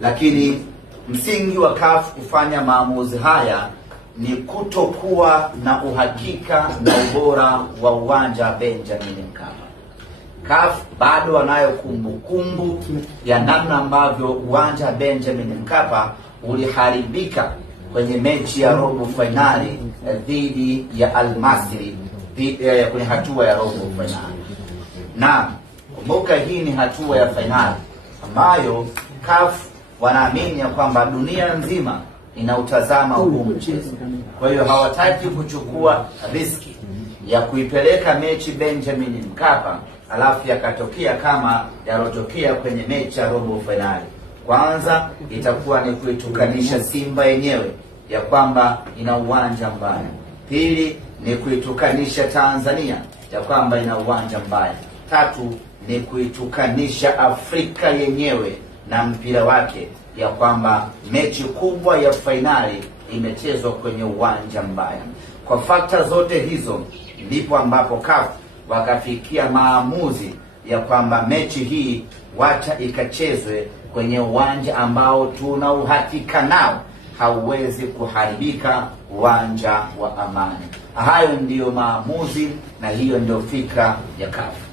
Lakini msingi wa CAF kufanya maamuzi haya ni kutokuwa na uhakika na ubora wa uwanja Benjamin Mkapa. CAF bado wanayo kumbukumbu ya namna ambavyo uwanja Benjamin Mkapa uliharibika kwenye mechi ya robo finali dhidi ya Al Masry kwenye hatua ya robo finali. Na kumbuka, hii ni hatua ya finali ambayo CAF wanaamini ya kwamba dunia nzima inautazama huu mchezo. Kwa hiyo hawataki kuchukua riski ya kuipeleka mechi Benjamin Mkapa alafu yakatokea kama yalotokea kwenye mechi ya robo finali. Kwanza itakuwa ni kuitukanisha Simba yenyewe ya kwamba ina uwanja mbaya. Pili ni kuitukanisha Tanzania ya kwamba ina uwanja mbaya. Tatu ni kuitukanisha Afrika yenyewe na mpira wake ya kwamba mechi kubwa ya finali imechezwa kwenye uwanja mbaya. Kwa fakta zote hizo ndipo ambapo CAF wakafikia maamuzi ya kwamba mechi hii wacha ikachezwe kwenye uwanja ambao tuna uhakika nao hauwezi kuharibika, uwanja wa Amani. Hayo ndiyo maamuzi na hiyo ndio fikra ya CAF.